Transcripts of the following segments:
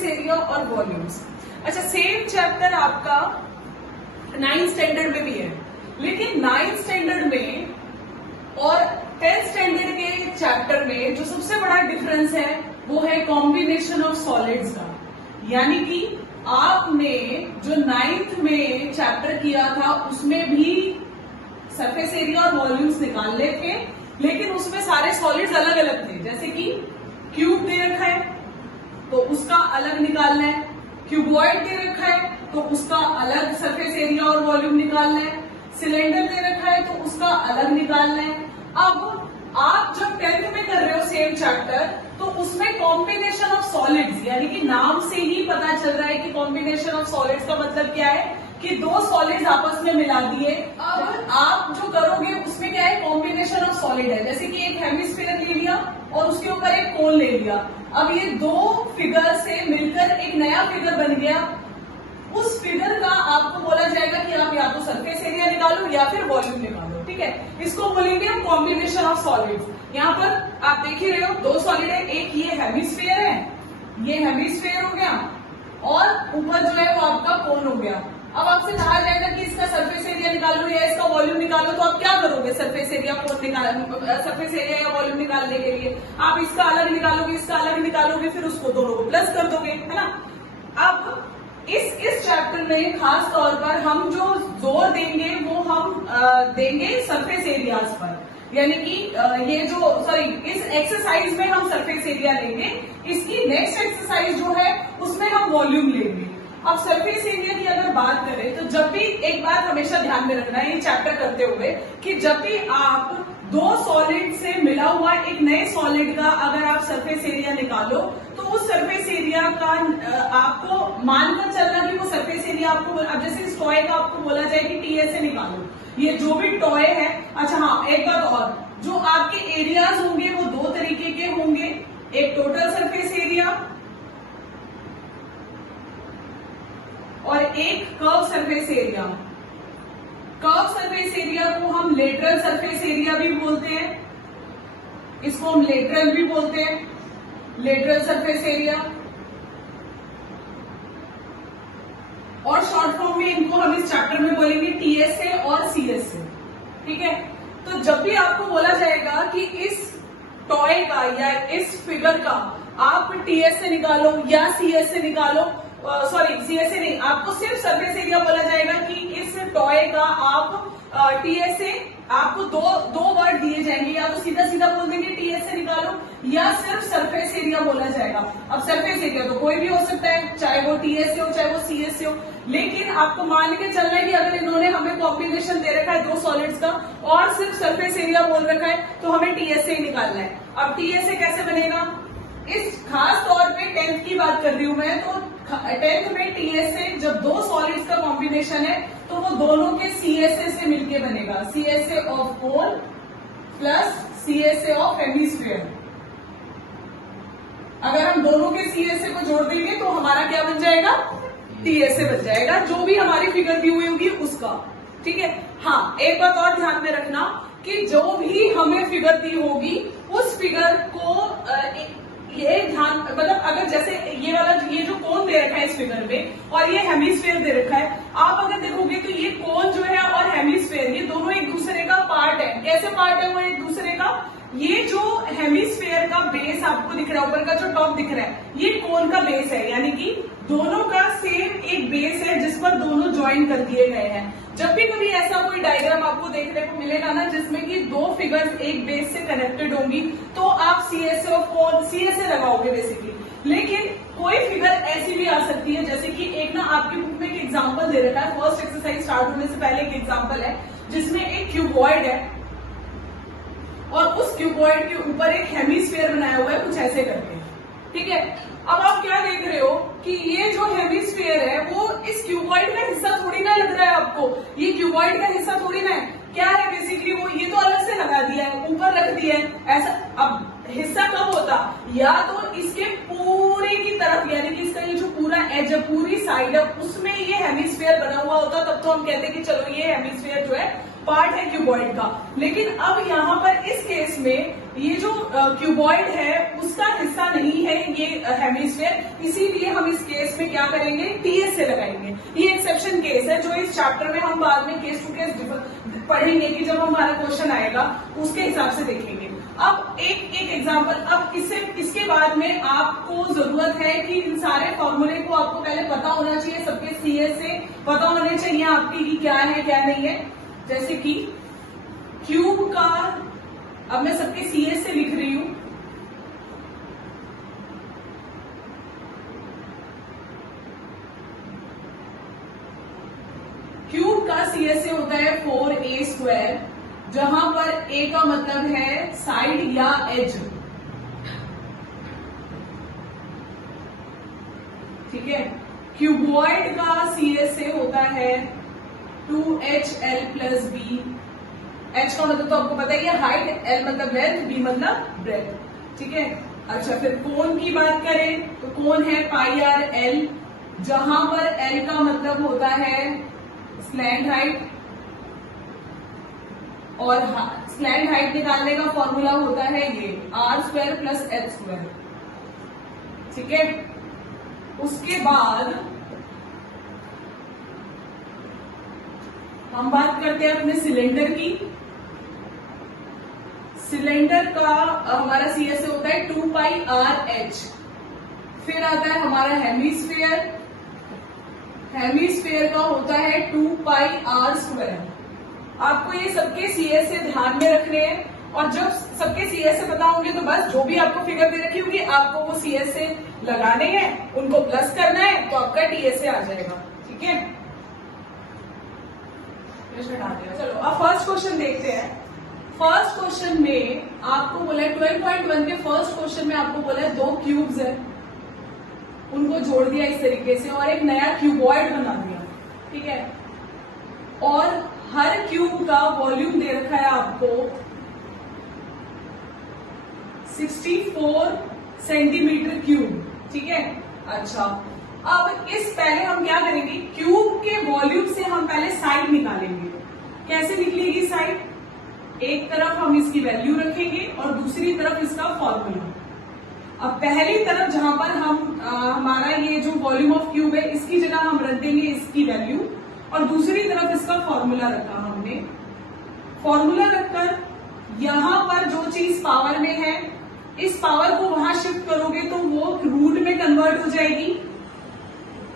Surface area और volumes. अच्छा, same chapter आपका 9th स्टैंडर्ड में भी है, लेकिन 9th स्टैंडर्ड में और 10th स्टैंडर्ड के चैप्टर में जो सबसे बड़ा डिफरेंस है वो है कॉम्बिनेशन ऑफ सॉलिड्स का। यानी कि आपने जो 9th में चैप्टर किया था उसमें भी सरफेस एरिया और वॉल्यूम्स निकालने थे, लेकिन उसमें सारे सॉलिड्स अलग अलग थे। जैसे कि क्यूब दे रखा है तो उसका अलग निकालना है, क्यूबॉइड दे रखा है तो उसका अलग सरफेस एरिया और वॉल्यूम निकालना है, सिलेंडर दे रखा है तो उसका अलग निकालना है। अब आप जब 10th में कर रहे हो सेम चैप्टर, तो उसमें कॉम्बिनेशन ऑफ सॉलिड्स, यानी कि नाम से ही पता चल रहा है कि कॉम्बिनेशन ऑफ सॉलिड्स का मतलब क्या है कि दो सॉलिड्स आपस में मिला दिए। अब आप जो करोगे उसमें क्या है, कॉम्बिनेशन ऑफ सॉलिड है। जैसे कि एक हेमिस्फीयर ले लिया और उसके ऊपर एक कोन ले लिया। अब ये दो फिगर से मिलकर एक नया फिगर बन गया। उस फिगर का आपको बोला जाएगा कि आप या तो सरफेस एरिया निकालो या फिर वॉल्यूम निकालो। ठीक है, इसको बोलेंगे हम कॉम्बिनेशन ऑफ सॉलिड्स। यहाँ पर आप देख ही रहे हो दो सॉलिड है, एक ये हेमिस्फीयर है, ये हेमिस्फीयर हो गया, और ऊपर जो है वो आपका कोन हो गया। अब आपसे कहा जाएगा कि इसका सरफेस एरिया निकालो या इसका वॉल्यूम निकालो, तो आप क्या करोगे? सरफेस एरिया सरफेस एरिया या वॉल्यूम निकालने के लिए आप इसका अलग निकालोगे, इसका अलग निकालोगे, फिर उसको दोनों को प्लस कर दोगे, है ना। अब इस चैप्टर में खास तौर पर हम जो जोर देंगे वो हम देंगे सरफेस एरियाज पर। यानी कि ये जो इस एक्सरसाइज में हम सरफेस एरिया लेंगे, इसकी नेक्स्ट एक्सरसाइज जो है उसमें हम वॉल्यूम लेंगे। अब सरफेस एरिया की अगर बात करें तो जब भी, एक बात हमेशा ध्यान में रखना है ये चैप्टर करते हुए, कि जब भी आप दो सॉलिड से मिला हुआ एक नए सॉलिड का अगर आप सरफेस एरिया निकालो, तो उस सरफेस एरिया का आपको मानकर चलना कि वो सरफेस एरिया आपको, अब जैसे इस टॉय का आपको बोला जाए कि टीए से निकालो, ये जो भी टॉय है। अच्छा हाँ, एक बात और, जो आपके एरियाज होंगे वो दो तरीके के होंगे, एक टोटल सरफेस एरिया और एक curve surface area. Curve surface area को हम लेटरल सरफेस एरिया भी बोलते हैं, इसको हम लेटरल भी बोलते हैं, लेटरल सरफेस एरिया, और शॉर्ट फॉर्म में इनको हम इस चैप्टर में बोलेंगे टीएसए और सीएसए। ठीक है, तो जब भी आपको बोला जाएगा कि इस टॉय का या इस फिगर का आप टीएसए निकालो या सीएसए निकालो, सीएसए नहीं, आपको सिर्फ सरफेस एरिया बोला जाएगा कि इस टॉय का आप टीएसए, आपको दो वर्ड दिए जाएंगे, या तो सीधा सीधा बोल देंगे टीएसए निकालो, या सिर्फ सरफेस एरिया बोला जाएगा। अब सरफेस एरिया तो कोई भी हो सकता है, चाहे वो टीएसए हो चाहे वो सीएसए हो, लेकिन आपको मान के चलना है कि अगर इन्होंने हमें कॉम्बिनेशन दे रखा है दो सॉलिड्स का और सिर्फ सरफेस एरिया बोल रखा है, तो हमें टीएसए ही निकालना है। अब टीएसए कैसे बनेगा? इस खास तौर पे 10th की बात कर रही हूं मैं, तो 10th में टीएसए जब दो सॉलिड्स का कॉम्बिनेशन है तो वो दोनों के सीएसए से मिलके बनेगा, CSA of cone plus CSA of hemisphere. अगर हम दोनों के सीएसए को जोड़ देंगे तो हमारा क्या बन जाएगा? टीएसए बन जाएगा, जो भी हमारी फिगर दी हुई होगी उसका। ठीक है, हाँ एक बात और ध्यान में रखना कि जो भी हमें फिगर दी होगी उस फिगर को ये ध्यान, मतलब अगर जैसे ये वाला ये जो कोन दे रखा है इस फिगर में और ये हेमिस्फीयर दे रखा है, आप अगर देखोगे तो ये कोन जो है और हेमिस्फीयर ये दोनों एक दूसरे का पार्ट है। कैसे पार्ट है वो एक दूसरे का? ये जो हेमिस्फीयर का बेस आपको दिख रहा है, ऊपर का जो टॉप दिख रहा है, ये कोन का बेस है, यानी कि दोनों का सेम एक बेस है जिस पर दोनों ज्वाइन कर दिए गए हैं। जब भी कभी ऐसा कोई डायग्राम आपको देखने को मिलेगा ना जिसमें कि दो फिगर्स एक बेस से कनेक्टेड होंगी, तो आप सीएसए ऑफ कोन सीएसए लगाओगे बेसिकली। लेकिन कोई फिगर ऐसी भी आ सकती है, जैसे कि एक ना आपकी बुक में एक एग्जांपल दे रखा है, फर्स्ट एक्सरसाइज स्टार्ट होने से पहले एक एग्जांपल है जिसमें एक क्यूबॉइड है और उस क्यूबॉइड के ऊपर एक हेमिस्फीयर बनाया हुआ है कुछ ऐसे करके। ठीक है, अब आप क्या देख रहे हो कि ये जो हेमिस्फीयर है वो इस क्यूबॉइड का हिस्सा थोड़ी ना लग रहा है आपको, ये क्यूबॉइड का हिस्सा थोड़ी ना है, क्या है बेसिकली वो, ये तो अलग से लगा दिया है, ऊपर रख दिया है ऐसा। अब हिस्सा कब होता, या तो इसके पूरे की तरफ, यानी कि इसका ये जो पूरा एज है, पूरी साइड है, उसमें ये हेमिस्फीयर बना हुआ होता, तब तो हम कहते हैं कि चलो ये हेमिस्फीयर जो है पार्ट है क्यूबॉइड का। लेकिन अब यहाँ पर इस केस में ये जो क्यूबॉइड है उसका हिस्सा नहीं है ये हेमिस्फीयर, इसीलिए हम इस केस में क्या करेंगे, टीएस से लगाएंगे। ये एक्सेप्शन केस है जो इस चैप्टर में हम बाद में केस टू केस पढ़ेंगे कि जब हमारा क्वेश्चन आएगा उसके हिसाब से देखेंगे। अब एक एग्जांपल, अब इसके बाद में आपको जरूरत है कि इन सारे फॉर्मूले को आपको पहले पता होना चाहिए, सबके सीएस से पता होने चाहिए आपकी कि क्या है क्या नहीं है। जैसे कि क्यूब का, अब मैं सबके सीएस से लिख रही हूं, क्यूब का सीएस से होता है 4a², जहां पर a का मतलब है साइड या एज, ठीक है। क्यूबॉइड का सीएस से होता है 2HL+b। h का मतलब तो आपको पता ही है हाइट, l मतलब लेंथ, b मतलब ब्रेथ, ठीक है। अच्छा, फिर कोण की बात करें तो कोण है πr_l, जहां पर l का मतलब होता है स्लैंट हाइट, और स्लैंट हाइट निकालने का फॉर्मूला होता है ये r² + h², ठीक है। उसके बाद हम बात करते हैं अपने सिलेंडर की। सिलेंडर का हमारा सीएस से होता है 2πr_h। फिर आता है हमारा हेमिस्फीयर, हेमिस्फीयर का होता है 2πr²। आपको ये सबके सीएस से ध्यान में रखने हैं, और जब सबके सीएस से पता होंगे तो बस जो भी आपको फिगर दे रखी होगी आपको वो सीएस से लगाने हैं, उनको प्लस करना है तो आपका टीएस से आ जाएगा, ठीक है। चलो अब फर्स्ट क्वेश्चन देखते हैं। फर्स्ट क्वेश्चन में आपको बोला है 12.1 के फर्स्ट क्वेश्चन में आपको बोला है 2 क्यूब्स है, उनको जोड़ दिया इस तरीके से और एक नया क्यूबॉइड बना दिया, ठीक है। और हर क्यूब का वॉल्यूम दे रखा है आपको 64 सेंटीमीटर क्यूब, ठीक है। अच्छा, अब इस पहले हम क्या करेंगे, क्यूब के वॉल्यूम से हम पहले साइड निकालेंगे। कैसे निकलेगी साइड, एक तरफ हम इसकी वैल्यू रखेंगे और दूसरी तरफ इसका फॉर्मूला। अब पहली तरफ जहां पर हम हमारा ये जो वॉल्यूम ऑफ क्यूब है इसकी जगह हम रख देंगे इसकी वैल्यू, और दूसरी तरफ इसका फॉर्मूला रखा हमने। फॉर्मूला रखकर यहां पर जो चीज पावर में है इस पावर को वहां शिफ्ट करोगे तो वो रूट में कन्वर्ट हो जाएगी।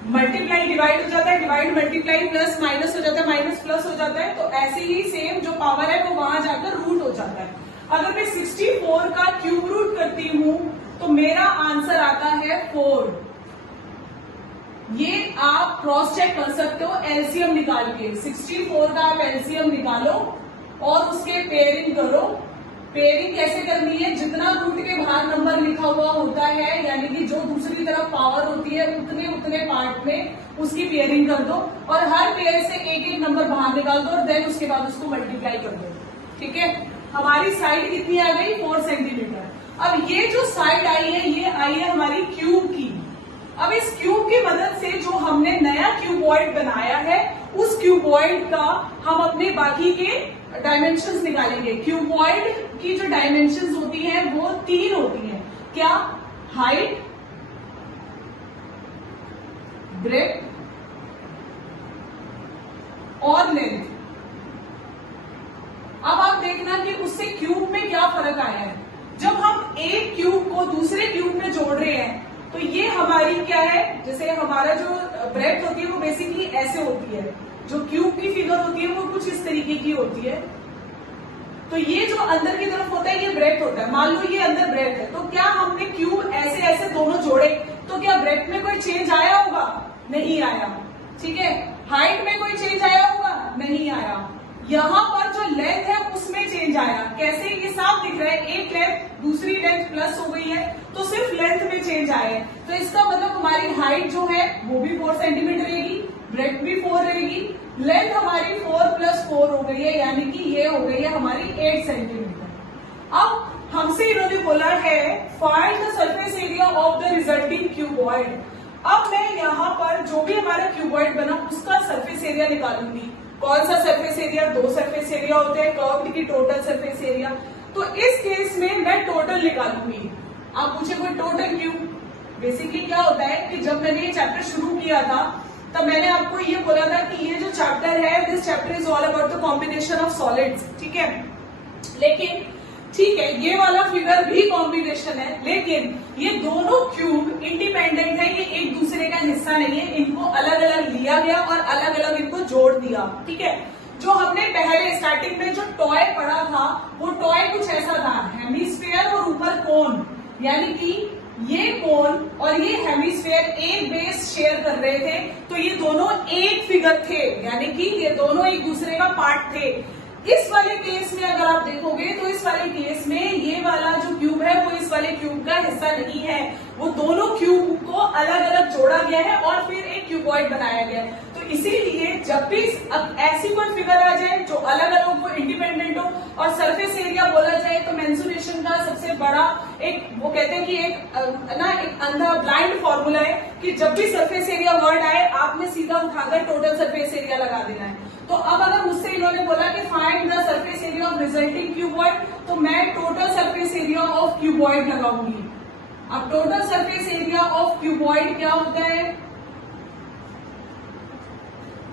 मल्टीप्लाई डिवाइड हो जाता है, डिवाइड मल्टीप्लाई, प्लस माइनस हो जाता है, माइनस प्लस हो जाता है। तो ऐसे ही सेम जो पावर है वो वहां जाकर रूट हो जाता है। अगर मैं 64 का क्यूब रूट करती हूं तो मेरा आंसर आता है 4। ये आप क्रॉस चेक कर सकते हो एलसीएम निकाल के। 64 का आप एलसीएम निकालो और उसके पेयरिंग करो। पेयरिंग कैसे करनी है, जितना रूट के बाहर नंबर लिखा हुआ होता है यानी कि जो दूसरी तरफ पावर होती है उतने उतने पार्ट में उसकी पेयरिंग कर दो और हर पेयर से एक एक नंबर बाहर निकाल दो और देन उसके बाद उसको मल्टीप्लाई कर दो, ठीक है। हमारी साइड कितनी आ गई, 4 सेंटीमीटर। अब ये जो साइड आई है ये आई है हमारी क्यूब की। अब इस क्यूब की मदद से जो हमने नया क्यूबॉइड बनाया है उस क्यूबॉइड का हम अपने बाकी के डायमेंशंस निकालेंगे। क्यूबॉइड की जो डायमेंशंस होती हैं वो 3 होती हैं। क्या, हाइट, ब्रेथ और लेंथ। अब आप देखना कि उससे क्यूब में क्या फर्क आया है। जब हम एक क्यूब को दूसरे क्यूब में जोड़ रहे हैं तो ये हमारी क्या है, जैसे हमारा जो ब्रेथ होती है वो बेसिकली ऐसे होती है, जो क्यूब की फिगर होती है वो कुछ इस तरीके की होती है। तो ये जो अंदर की तरफ होता है ये ब्रेथ होता है। मान लो ये अंदर ब्रेथ है तो क्या हमने क्यूब ऐसे ऐसे दोनों जोड़े तो क्या ब्रेथ में कोई चेंज आया होगा, नहीं आया, ठीक है। हाइट में कोई चेंज आया होगा, नहीं आया। यहाँ पर जो लेंथ है उसमें चेंज आया। कैसे, ये साफ दिख रहा है, एक लेंथ दूसरी लेंथ प्लस हो गई है तो सिर्फ लेंथ में चेंज आया है। तो इसका मतलब हमारी हाइट जो है वो भी 4 सेंटीमीटर रहेगी, ब्रेथ भी 4 रहेगी, लेंथ हमारी 4 + 4 हो गई है यानी कि ये हो गई है हमारी 8 सेंटीमीटर। अब हमसे इन्होंने बोला है find the surface area of the resulting cuboid. अब मैं यहाँ पर जो भी हमारा क्यूबॉइड बना उसका सरफेस एरिया निकालूंगी। कौन सा सरफेस एरिया, 2 सरफेस एरिया होते हैं, कर्व्ड की टोटल सरफेस एरिया। तो इस केस में मैं टोटल निकालूंगी। आप पूछे कोई टोटल क्यों? बेसिकली क्या होता है कि जब मैंने ये चैप्टर शुरू किया था तब मैंने आपको ये बोला था कि ये जो चैप्टर है, this chapter is all about the combination of solids, ठीक है। लेकिन ठीक है, ये वाला फिगर भी कॉम्बिनेशन है, लेकिन ये दोनों क्यूब इंडिपेंडेंट है, ये एक दूसरे का हिस्सा नहीं है, इनको अलग अलग लिया गया और अलग अलग इनको जोड़ दिया, ठीक है। जो हमने पहले स्टार्टिंग में जो टॉय पढ़ा था, वो टॉय कुछ ऐसा था, हेमिस्फीयर और ऊपर कोन, यानी कि ये कोन और ये हेमिस्फीयर एक बेस शेयर कर रहे थे, तो ये दोनों एक फिगर थे, यानी कि ये दोनों एक दूसरे का पार्ट थे। इस वाले केस में अगर आप देखोगे तो इस वाले केस में ये वाला जो क्यूब है वो इस वाले क्यूब का हिस्सा नहीं है, वो दोनों क्यूब को अलग अलग जोड़ा गया है और फिर एक क्यूबॉइड बनाया गया है। तो इसीलिए जब भी अब ऐसी कोई फिगर आ जाए जो अलग अलग हो, इंडिपेंडेंट हो और सरफेस एरिया बोला जाए, तो मेंसुरेशन का सबसे बड़ा एक वो कहते हैं कि एक अंधा ब्लाइंड फॉर्मूला है कि जब भी सरफेस एरिया वर्ड आए आपने सीधा उठाकर टोटल सरफेस एरिया लगा देना है। तो अब अगर मुझसे इन्होंने बोला कि find the surface area of resulting cuboid, तो मैं total surface area of cuboid लगाऊंगी। अब total surface area of cuboid क्या होता है?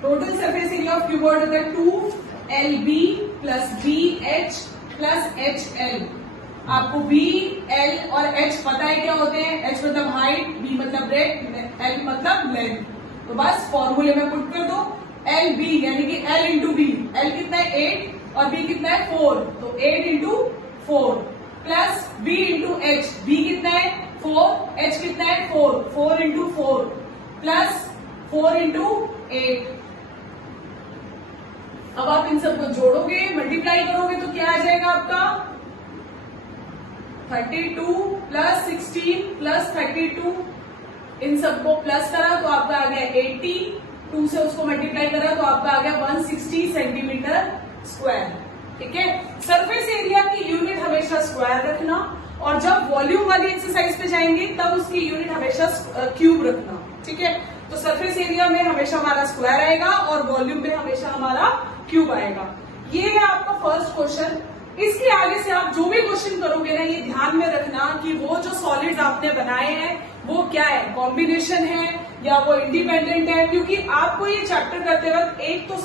Total surface area of cuboid होता है 2LB plus BH plus HL। आपको B, L और H पता है क्या होते हैं? H मतलब हाइट, B मतलब ब्रेथ, L मतलब लेंथ। तो बस फॉर्मूले में पुट कर दो, LB यानी कि L इंटू B, L कितना है 8 और B कितना है 4, तो 8 into 4 plus B into H, B कितना है 4, H कितना है 4, 4 इंटू 4 प्लस 4 इंटू 8। अब आप इन सबको जोड़ोगे, मल्टीप्लाई करोगे तो क्या आ जाएगा आपका 32 प्लस 16 प्लस 32, इन सबको प्लस करा तो आपका आ गया 80, 2 से उसको मल्टीप्लाई करा तो आपका आ गया 160 सेंटीमीटर स्क्वायर, ठीक है। सरफेस एरिया की यूनिट हमेशा स्क्वायर रखना और जब वॉल्यूम वाली एक्सरसाइज पे जाएंगे तब उसकी यूनिट हमेशा क्यूब रखना, ठीक है। तो सरफेस एरिया में हमेशा हमारा स्क्वायर आएगा और वॉल्यूम में हमेशा हमारा क्यूब आएगा। ये है आपका फर्स्ट क्वेश्चन। इसके आगे से आप जो भी क्वेश्चन करोगे ना, ये ध्यान में रखना कि वो जो सॉलिड्स आपने बनाए हैं वो क्या है, कॉम्बिनेशन है या वो इंडिपेंडेंट है, क्योंकि आपको ये चैप्टर करते वक्त एक तो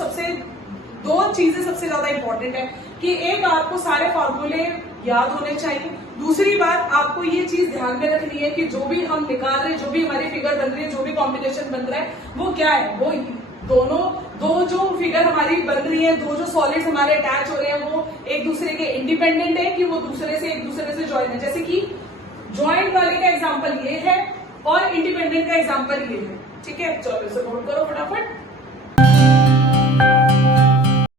दो चीजें सबसे ज्यादा इंपॉर्टेंट है कि एक आपको सारे फॉर्मूले याद होने चाहिए, दूसरी बात आपको ये चीज ध्यान में रखनी है कि जो भी हम निकाल रहे हैं, जो भी हमारी फिगर बन रही है, जो भी कॉम्बिनेशन बन रहा है वो क्या है, वो दो जो फिगर हमारी बन रही है, दो जो सॉलिड्स हमारे अटैच हो रहे हैं वो एक दूसरे के इंडिपेंडेंट है कि वो एक दूसरे से ज्वाइन है। जैसे कि ज्वाइंट वाले का एग्जांपल ये है और इंडिपेंडेंट का एग्जांपल ये है, ठीक है। चलो इसे नोट करो फटाफट।